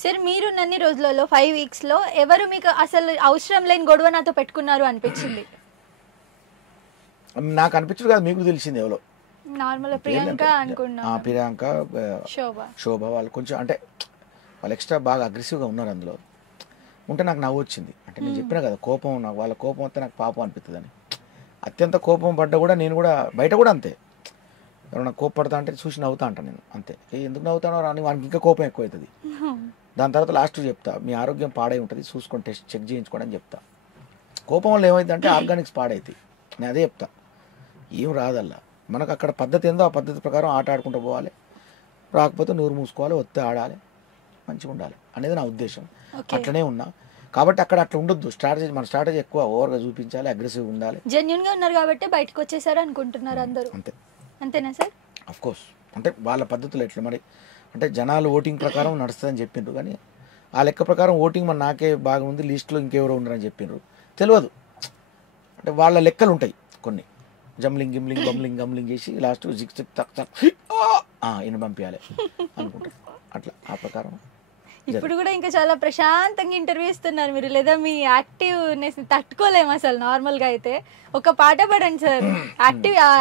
Sir మీరు నన్ని రోజులలో 5 వీక్స్ లో ఎవరు మీకు అసలు అవసరం లేని గొడవ నాతో పెట్టుకున్నారు అనిపించింది? నాకు అనిపించదు కాదు, మీకు తెలిసింది ఎవరో. నార్మల్ ప్రియాంక అనుకున్నా, ప్రియాంక, శోభ వాళ్ళు కొంచెం అంటే వాళ్ళు ఎక్స్ట్రా బాగా అగ్రెసివ్గా ఉన్నారు అందులో. ఉంటే నాకు నవ్వు వచ్చింది. అంటే నేను చెప్పినా కదా కోపం, నాకు వాళ్ళ కోపం వస్తే నాకు పాపం అనిపిస్తుంది అని. అత్యంత కోపం పడ్డా కూడా నేను కూడా బయట కూడా అంతే, ఎవరైనా కోపపడతా అంటే చూసి నవ్వుతా అంట నేను అంతే. ఎందుకు నవ్వుతానో రాని వానికి ఇంకా కోపం ఎక్కువ అవుతుంది. దాని తర్వాత లాస్ట్ చెప్తా, మీ ఆరోగ్యం పాడై ఉంటుంది చూసుకొని టెస్ట్ చెక్ చేయించుకోండి అని చెప్తా. కోపం వల్ల ఏమైందంటే ఆర్గానిక్స్ పాడైతాయి, నేను అదే చెప్తా. ఏం రాదల్లా, మనకు అక్కడ పద్ధతి ఏందో ఆ పద్ధతి ప్రకారం ఆట ఆడుకుంటూ పోవాలి. రాకపోతే నూరు మూసుకోవాలి, ఒత్తే ఆడాలి, మంచిగా ఉండాలి అనేది నా ఉద్దేశం. అట్లనే ఉన్నా కాబట్టి అక్కడ అట్లా ఉండొద్దు. స్ట్రాటజీ, మన స్ట్రాటజీ ఎక్కువ ఓవర్గా చూపించాలి, అగ్రెసివ్ ఉండాలి. జెన్యూన్ గా ఉన్నారు కాబట్టి బయటకు వచ్చేసారు అనుకుంటున్నారు అందరూ, అంతే. అంతేనా సార్? అఫ్ కోర్స్, అంటే వాళ్ళ పద్ధతులు ఎట్లా మరి అంటే జనాలు ఓటింగ్ ప్రకారం నడుస్తుందని చెప్పిండ్రు, కానీ ఆ లెక్క ప్రకారం ఓటింగ్ మన నాకే బాగా ఉంది, లిస్టులో ఇంకెవరో ఉన్నారని చెప్పిండ్రు. తెలియదు, అంటే వాళ్ళ లెక్కలు ఉంటాయి కొన్ని, జంబ్లింగ్ గిమ్లింగ్ బమ్లింగ్ గమ్లింగ్ చేసి లాస్ట్ జిక్ చిక్ తక్ తక్ ఈయన పంపించాలి అనుకుంటారు. అట్లా ఆ ప్రకారం ఇప్పుడు కూడా ఇంకా చాలా ప్రశాంతంగా ఇంటర్వ్యూ ఇస్తున్నారు మీరు, లేదా మీ యాక్టివ్నెస్ తట్టుకోలేము అసలు. నార్మల్ గా అయితే ఒక పాట పాడండి సార్,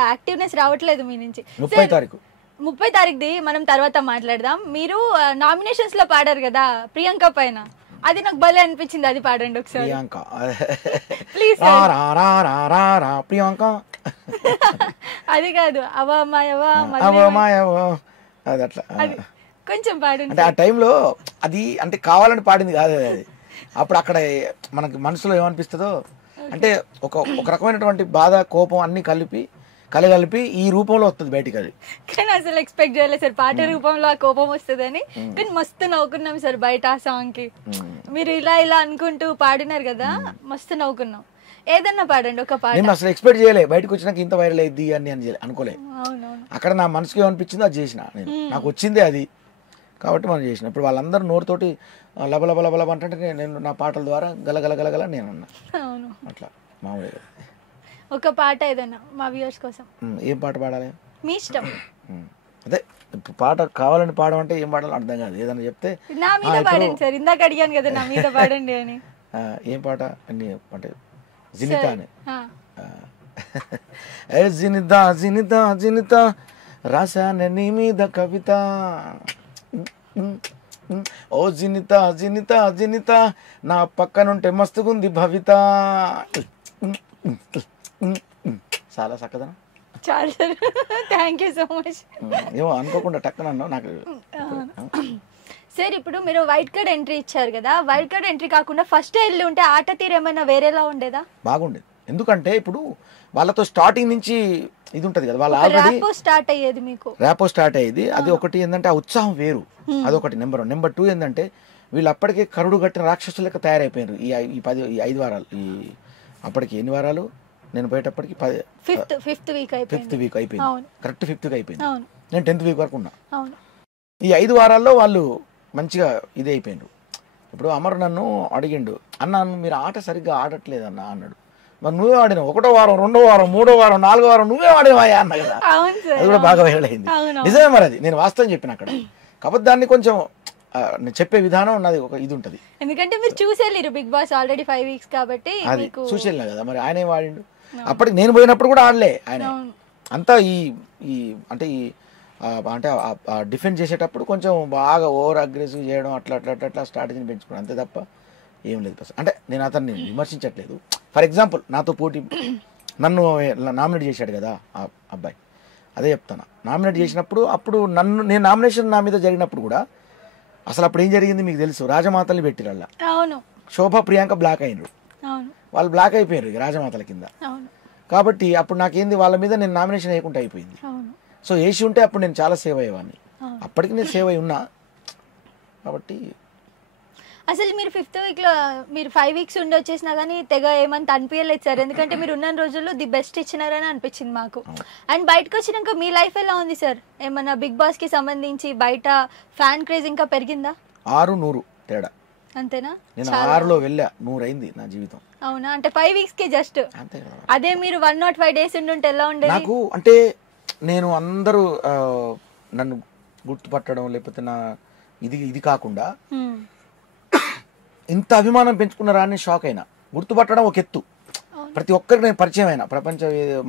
యాక్టివ్నెస్ రావట్లేదు మీ నుంచి. 30 తారీఖుది మనం తర్వాత మాట్లాడదాం. మీరు నామినేషన్స్ లో పాడారు కదా ప్రియాంక పైన, అది నాకు భలే అనిపించింది, అది పాడండి ఒకసారి. ప్లీజ్ ప్రియాంక అది కాదు, అది అట్లా కొంచెం పాడండి. అంటే ఆ టైంలో అది అంటే కావాలని పాడింది కాదు అది. అప్పుడు అక్కడ మనకి మనసులో ఏమనిపిస్తుందో అంటే ఒక రకమైనటువంటి బాధ, కోపం అన్ని కలగలిపి ఈ రూపంలో వస్తుంది బయటికి. అది కానీ అసలు ఎక్స్పెక్ట్ చేయలేదు సార్ పాట రూపంలో ఆ కోపం వస్తుందని. కానీ మస్తు నవ్వుకున్నాం సార్ బయట ఆ సాంగ్ కి. మీరు ఇలా అనుకుంటూ పాడినారు కదా, మస్తు నవ్వుకున్నాం. ఏదన్నా పాడండి ఒక పాట. నేను అసలు ఎక్స్పెక్ట్ చేయలే, బయటకు వచ్చినాక ఇంత వైరల్ అయ్యింది అని అనుకోలే. అక్కడ నా మనసుకి ఏమనిపించిందో అది చేసిన నేను, నాకు వచ్చిందే అది కాబట్టి మనం చేసిన. ఇప్పుడు వాళ్ళందరూ నోరుతోటి లబలబలబలబ అంటే నేను నా పాటల ద్వారా గలగలగలగల నేను అన్నా. అట్లా మామూలుగా ఒక పాట ఏదైనా మా వ్యూవర్స్ కోసం. ఏం పాట పాడాలి? మీ ఇష్టం. అదే పాట కావాలని పాడమంటే ఏం పాడాలో అర్థం కాదు, ఏదైనా చెప్తే. నా మీద పాడండి సార్, ఇందాక అడిగాను కదా నా మీద పాడండి అని. ఏం పాట అన్ని అంటే జినితా అని. జినితా జినితా జినితా రాశానే నీ మీద కవిత, ఓ జినితా జినితా జినితా నా పక్కనుంటే మస్తుగుంది భవిత. చాలా చక్కదనం. చాలా sir, thank you so much. ఏమో అనుకోకుండా టక్కన నాకు. సార్ ఇప్పుడు మీరు వైట్ కార్డ్ ఎంట్రీ ఇచ్చారు కదా, వైట్ కార్డ్ ఎంట్రీ కాకుండా ఫస్ట్ వెళ్ళి ఉంటే ఆట తీరు ఏమైనా వేరేలా ఉండేదా? బాగుండేది, ఎందుకంటే ఇప్పుడు వాళ్ళతో స్టార్టింగ్ నుంచి ఇది ఉంటది కదా, వాళ్ళు ఆల్రెడీ స్టార్ట్ అయ్యేది, మీకు ర్యాపో స్టార్ట్ అయ్యేది. అది ఒకటి ఏంటంటే ఆ ఉత్సాహం వేరు, అదొకటి నెంబర్ 1. నెంబర్ 2 ఏంటంటే వీళ్ళు అప్పటికే కరుడు కట్టిన రాక్షసుల లెక్క తయారైపోయారు ఈ 5 వారాలు. ఈ అప్పటికి ఎన్ని వారాలు నేను పోయేటప్పటికి ఫిఫ్త్ వీక్ అయిపోయింది, కరెక్ట్ 5th అయిపోయింది. నేను 10th వీక్ వరకు ఉన్నా. ఈ 5 వారాల్లో వాళ్ళు మంచిగా ఇది అయిపోయిండు. ఇప్పుడు అమర్ నన్ను అడిగిండు, అన్న మీరు ఆట సరిగ్గా ఆడట్లేదన్నా అన్నాడు. మరి నువ్వే ఆడినావు, 1వ వారం 2వ వారం 3వ వారం 4వ వారం నువ్వే ఆడినవాయా అన్న కదా. అది కూడా బాగా వైరల్ అయింది. నిజమే, మరి అది నేను వాస్తవం చెప్పిన అక్కడ. కాబట్టి దాన్ని కొంచెం నేను చెప్పే విధానం ఉన్నది ఒక ఇది ఉంటది, ఎందుకంటే మీరు చూసేళ్ళారు బిగ్ బాస్ ఆల్రెడీ 5 వీక్స్ కాబట్టి. అది చూసేళ్ళా కదా, మరి ఆయనే వాడిండు. అప్పటికి నేను పోయినప్పుడు కూడా ఆడలే ఆయన. అంతా ఈ అంటే ఈ అంటే డిఫెండ్ చేసేటప్పుడు కొంచెం బాగా ఓవర్ అగ్రెసివ్ చేయడం, అట్లా అట్లా అట్లా అట్లా స్ట్రాటజీని పెంచుకోవడం, అంతే తప్ప ఏం లేదు. అంటే నేను అతన్ని విమర్శించట్లేదు. ఫర్ ఎగ్జాంపుల్ నాతో పోటీ నన్ను నామినేట్ చేశాడు కదా ఆ అబ్బాయి, అదే చెప్తాను. నామినేట్ చేసినప్పుడు అప్పుడు నేను నామినేషన్ నా మీద జరిగినప్పుడు కూడా అసలు అప్పుడు ఏం జరిగింది మీకు తెలుసు, రాజమాతల్ని పెట్టిరల్లా. శోభ ప్రియాంక బ్లాక్ అయినరు, వాళ్ళు బ్లాక్ అయిపోయారు రాజమాతల కింద. కాబట్టి అప్పుడు నాకేంది, వాళ్ళ మీద నేను నామినేషన్ వేయకుండా అయిపోయింది. సో వేసి ఉంటే అప్పుడు నేను చాలా సేవ్ అయ్యేవాడిని. అప్పటికి నేను సేవ్ అయి ఉన్నా కాబట్టి. అసలు మీరు 5th వీక్లో మీరు 5 వీక్స్ ఉండి వచ్చేసినా కానీ తెగ ఏమంత అనిపించలేదు సార్, ఎందుకంటే మీరు ఉన్న రోజుల్లో ది బెస్ట్ ఇచ్చినారని అనిపించింది మాకు. అండ్ బయటకు వచ్చినాక మీ లైఫ్ ఎలా ఉంది సార్? ఏమన్నా బిగ్ బాస్ కి సంబంధించి బయట ఫ్యాన్ క్రేజ్ ఇంకా పెరిగిందా? 600 తేడా అంతేనా? నేను 6లో వెళ్ళా, 100 అయింది నా జీవితం. అవునా? అంటే 5 వీక్స్ కి జస్ట్. అదే మీరు 105 డేస్ ఉండుంటే ఎలా ఉండేది? నాకు అంటే నేను అందరూ నన్ను గుర్తుపట్టడం, లేకపోతే ఇది కాకుండా ఇంత అభిమానం పెంచుకున్నారా అని షాక్ అయినా. గుర్తుపట్టడం ఒక ఎత్తు, ప్రతి ఒక్కరికి నేను పరిచయం అయినా, ప్రపంచ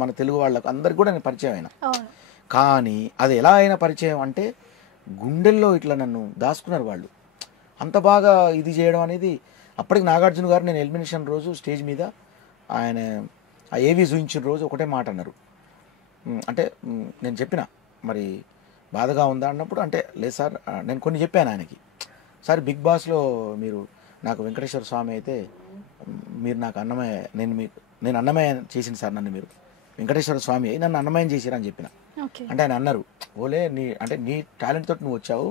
మన తెలుగు వాళ్ళకు అందరికి కూడా నేను పరిచయం అయినా. కానీ అది ఎలా అయినా పరిచయం అంటే గుండెల్లో ఇట్లా నన్ను దాచుకున్నారు వాళ్ళు. అంత బాగా ఇది చేయడం అనేది. అప్పటికి నాగార్జున గారు నేను ఎలిమినేషన్ రోజు స్టేజ్ మీద ఆయన ఆ ఏవి చూయించిన రోజు ఒకటే మాట అన్నారు. అంటే నేను చెప్పిన మరి బాధగా ఉందా అన్నప్పుడు, అంటే లేదు సార్ నేను కొన్ని చెప్పాను ఆయనకి. సార్ బిగ్ బాస్లో మీరు నాకు వెంకటేశ్వర స్వామి అయితే మీరు నాకు అన్నమయ్య, నేను అన్నమయ్య చేసిన సార్, నన్ను మీరు వెంకటేశ్వర స్వామి అయి నన్ను అన్నమయం చేసిరని చెప్పిన. అంటే ఆయన అన్నారు, ఓలే నీ టాలెంట్ తోటి నువ్వు వచ్చావు,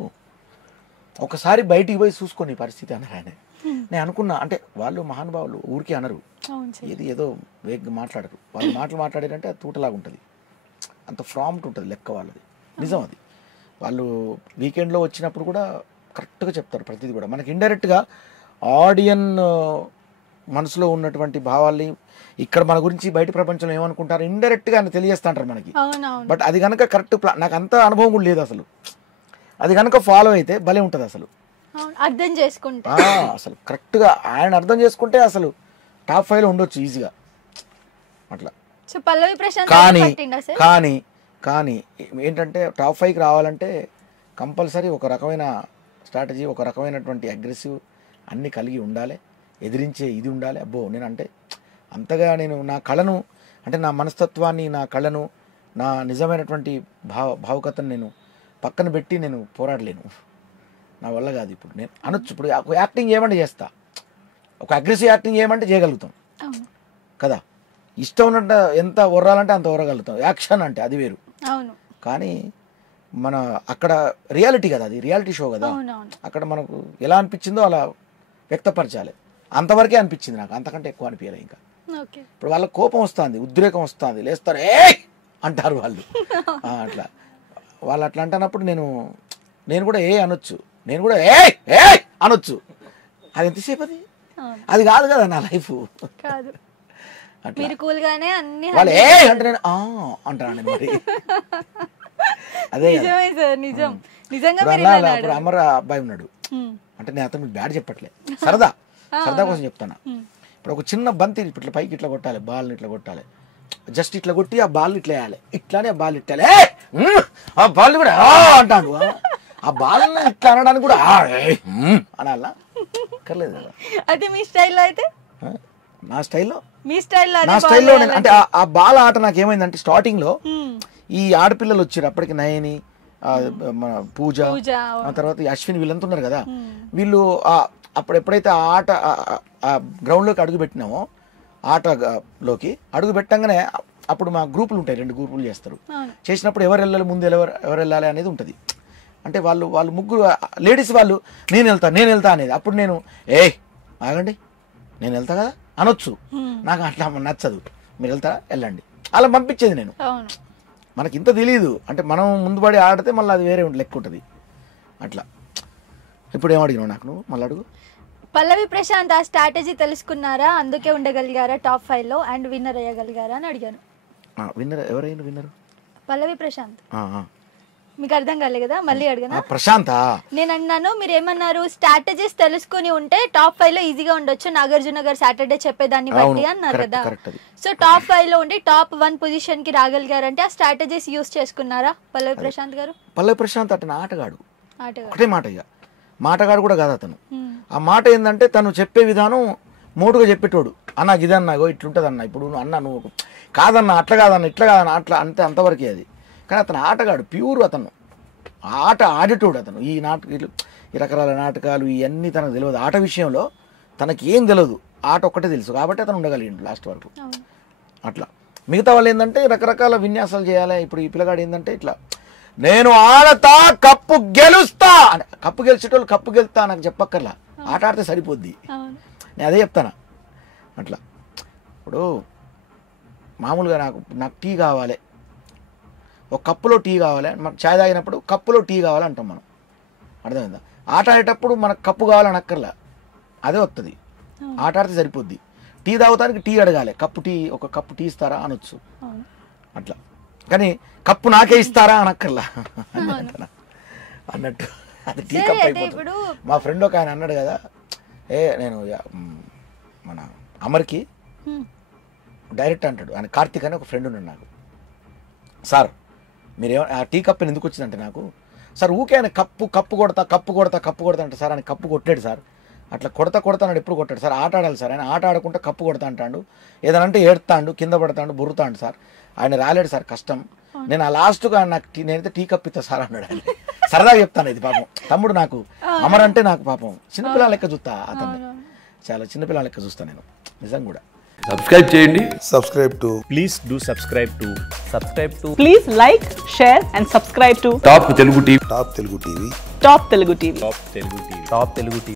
ఒకసారి బయటికి పోయి చూసుకో నీ పరిస్థితి అన్నారు ఆయన. నేను అనుకున్నా, అంటే వాళ్ళు మహానుభావులు ఊరికే అనరు, ఏదో వేగంగా మాట్లాడరు. వాళ్ళు మాట్లాడారంటే అది తూటలాగా ఉంటుంది, అంత ఫ్రాంప్ట్ ఉంటుంది లెక్క వాళ్ళది. నిజం అది. వాళ్ళు వీకెండ్లో వచ్చినప్పుడు కూడా కరెక్ట్గా చెప్తారు ప్రతిదీ కూడా. మనకి ఇండైరెక్ట్గా ఆడియన్ మనసులో ఉన్నటువంటి భావాల్ని ఇక్కడ మన గురించి బయట ప్రపంచంలో ఏమనుకుంటారు ఇండైరెక్ట్గా ఆయన తెలియజేస్తా అంటారు మనకి. బట్ అది కనుక కరెక్ట్ నాకు అంత అనుభవం కూడా లేదు అసలు. అది కనుక ఫాలో అయితే భలే ఉంటుంది అసలు, అర్థం చేసుకుంటే అసలు కరెక్ట్గా ఆయన అర్థం చేసుకుంటే అసలు టాప్ 5లో ఉండొచ్చు ఈజీగా అట్లా. కానీ ఏంటంటే టాప్ 5కి రావాలంటే కంపల్సరీ ఒక రకమైన స్ట్రాటజీ, ఒక రకమైనటువంటి అగ్రెసివ్ అన్నీ కలిగి ఉండాలి, ఎదిరించే ఇది ఉండాలి. అబ్బో నేను అంటే అంతగా నేను నా కళను, అంటే నా మనస్తత్వాన్ని, నా కళను, నా నిజమైనటువంటి భావుకతను నేను పక్కన పెట్టి నేను పోరాడలేను, నా వల్ల కాదు. ఇప్పుడు నేను అనొచ్చు, ఇప్పుడు యాక్టింగ్ చేయమంటే చేస్తా, ఒక అగ్రెసివ్ యాక్టింగ్ చేయమంటే చేయగలుగుతాం కదా, ఇష్టం ఉన్నట్టు ఎంత ఒర్రాలంటే అంత ఒరగలుగుతాం, యాక్షన్ అంటే అది వేరు. కానీ మన అక్కడ రియాలిటీ కదా, అది రియాలిటీ షో కదా, అక్కడ మనకు ఎలా అనిపించిందో అలా వ్యక్తపరచాలి. అంతవరకే అనిపించింది నాకు, అంతకంటే ఎక్కువ అనిపించలే. ఇంకా ఇప్పుడు వాళ్ళకి కోపం వస్తుంది, ఉద్రేకం వస్తుంది, లేస్తారు ఏ అంటారు వాళ్ళు. అట్లా వాళ్ళు అట్లా అంటున్నప్పుడు నేను కూడా ఏ అనొచ్చు, నేను కూడా ఏ అనొచ్చు. అది ఎంతసేపు అది కాదు కదా నా లైఫ్. వాళ్ళు ఏ అంటే నేను అంటాను మరి. అదే ఇప్పుడు అమర అబ్బాయి ఉన్నాడు అంటే నేను అతను బ్యాడ్ చెప్పట్లే, సరదా కోసం చెప్తాను. ఇప్పుడు ఒక చిన్న బంతి ఇట్లా పైకి ఇట్లా కొట్టాలి, బాల్ని ఇట్లా కొట్టాలి, జస్ట్ ఇట్లా కొట్టి ఆ బాల్ ఇట్లా వేయాలి, ఇట్లానే ఆ బాల్ ఇట్టాలి, ఆ బాల్ కూడా అంటాడు. ఆ బాల్ ఇట్లా అనడానికి కూడా అనాలా కర్లేదు కదా. అది మీ స్టైల్లో అయితే నా స్టైల్లో అంటే ఆ బాల్ ఆట నాకు ఏమైందంటే స్టార్టింగ్ లో ఈ ఆడపిల్లలు వచ్చారు అప్పటికి, నయని, మన పూజ, ఆ తర్వాత అశ్విన్ వీళ్ళంతా ఉన్నారు కదా. వీళ్ళు అప్పుడు ఎప్పుడైతే ఆ ఆట ఆ గ్రౌండ్లోకి అడుగు పెట్టినామో, ఆటలోకి అడుగు పెట్టంగానే అప్పుడు మా గ్రూపులు ఉంటాయి, 2 గ్రూపులు చేస్తారు. చేసినప్పుడు ఎవరు వెళ్ళాలి ముందు, ఎవరు వెళ్ళాలి అనేది ఉంటుంది. అంటే వాళ్ళు ముగ్గురు లేడీస్ వాళ్ళు నేను వెళ్తా అనేది. అప్పుడు నేను ఆగండి నేను వెళ్తా కదా అనొచ్చు. నాకు అట్లా నచ్చదు, మీరు వెళ్తారా వెళ్ళండి అలా పంపించేది నేను. మనకి ఇంత తెలియదు, అంటే మనం ముందు పడి ఆడితే మళ్ళీ అది వేరే లెక్క ఉంటుంది అట్లా. ఇప్పుడు ఏం అడిగినావు నాకు నువ్వు మళ్ళీ అడుగు. పల్లవి ప్రశాంత్ ఆ స్ట్రాటజీ తెలుసుకున్నారా, అందుకే ఉండగలిగారా టాప్ 5లో అండ్ విన్నర్ అయ్యగలిగారా అని అడిగాను. విన్నర్ ఎవరైనా విన్నర్ పల్లవి ప్రశాంత్. మీకు అర్థం కాలే కదా, మళ్ళీ అడిగాను. ప్రశాంత్ నేను అన్నాను, మీరు ఏమన్నారు, స్ట్రాటజీస్ తెలుసుకుని ఉంటే టాప్ 5లో ఈజీగా ఉండొచ్చు, నాగార్జున గారు సాటర్డే చెప్పేదాన్ని బట్టి అన్నారు కదా. సో టాప్ 5లో ఉండి టాప్ 1 పొజిషన్ కి రాగలిగారంటే ఆ స్ట్రాటజీస్ యూస్ చేసుకున్నారా పల్లవి ప్రశాంత్ గారు? పల్లవి ప్రశాంత్ అతను ఆటగాడు, ఒకటే మాట, ఇక మాటగాడు కూడా కాదు అతను. ఆ మాట ఏంటంటే తను చెప్పే విధానం మోటుగా చెప్పేటోడు. అన్నా ఇదన్నా ఇట్లుంటుంది అన్న, ఇప్పుడు అన్నా నువ్వు కాదన్నా, అట్లా కాదన్నా, ఇట్లా కాదన్నా, అట్లా అంతే, అంతవరకే అది. కానీ అతను ఆటగాడు, ప్యూర్ అతను, ఆట ఆడేటోడు అతను. ఈ రకరకాల నాటకాలు ఇవన్నీ తనకు తెలియదు, ఆట విషయంలో తనకి ఏం తెలియదు, ఆట ఒక్కటే తెలుసు కాబట్టి అతను ఉండగలిగిండు లాస్ట్ వరకు అట్లా. మిగతా వాళ్ళు ఏంటంటే రకరకాల విన్యాసాలు చేయాలి. ఇప్పుడు ఈ పిల్లగాడు ఏంటంటే ఇట్లా నేను ఆడతా కప్పు గెలుస్తా, కప్పు గెలిచేటోళ్ళు కప్పు గెలుస్తా నాకు చెప్పక్కర్లా, ఆట ఆడితే సరిపోద్ది, నేను అదే చెప్తాను అట్లా. ఇప్పుడు మామూలుగా నాకు టీ కావాలి, ఒక కప్పులో టీ కావాలి, మనకు చాయ్ తాగినప్పుడు కప్పులో టీ కావాలి అంటాం మనం, అర్థమైందా? ఆట ఆడేటప్పుడు మనకు కప్పు కావాలని అక్కర్లా, అదే వస్తుంది, ఆట ఆడితే సరిపోద్ది. టీ తాగుతానికి టీ అడగాలి, ఒక కప్పు టీ ఇస్తారా అనొచ్చు అట్లా. కానీ కప్పు నాకే ఇస్తారా అనక్కర్లా అన్నట్టు అది టీ కప్ అయిపోతుంది. మా ఫ్రెండ్ ఒక ఆయన అన్నాడు కదా, నేను మన అమర్కి డైరెక్ట్ అంటాడు, ఆయన కార్తీక్ అని ఒక ఫ్రెండ్ ఉన్నాడు నాకు, సార్ మీరేమో ఆ టీ కప్ ఎందుకు వచ్చిందంటే నాకు, సార్ ఊకే ఆయన కప్పు కొడతా అంటే, సార్ ఆయన కప్పు కొట్టాడు సార్, అట్లా కొడతాడు ఎప్పుడు కొట్టాడు సార్, ఆట ఆడాలి సార్, ఆయన ఆట ఆడకుండా కప్పు కొడతా అంటాడు, ఏదనంటే ఏడుతాడు, కింద పడతాడు, బొరుతాడు సార్, ఆయన రాలేడు సార్, కష్టం, నేను ఆ లాస్ట్గా నాకు నేనైతే టీ కప్ ఇస్తా సార్ అన్నాడు. ఆయన సరదాగా చెప్తాను, ఇది పాపం తమ్ముడు నాకు అమర్ అంటే నాకు పాపం చిన్నపిల్లల లెక్క చూస్తా, అతన్ని చాలా చిన్నపిల్లల లెక్క చూస్తా నేను నిజం కూడా. సబ్స్క్రైబ్ చేయండి. Please do subscribe to Please like, share and subscribe to top Telugu TV. Top Telugu TV. Top Telugu TV.